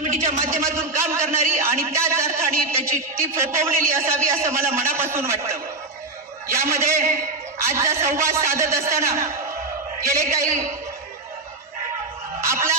कमिटीच्या माध्यमातून काम करणारी आणि त्याच अर्थाने त्याची ती फोपवलेली असावी असं मला मनापासून वाटतं. यामध्ये आजचा संवाद साधत असताना गेले काही आपला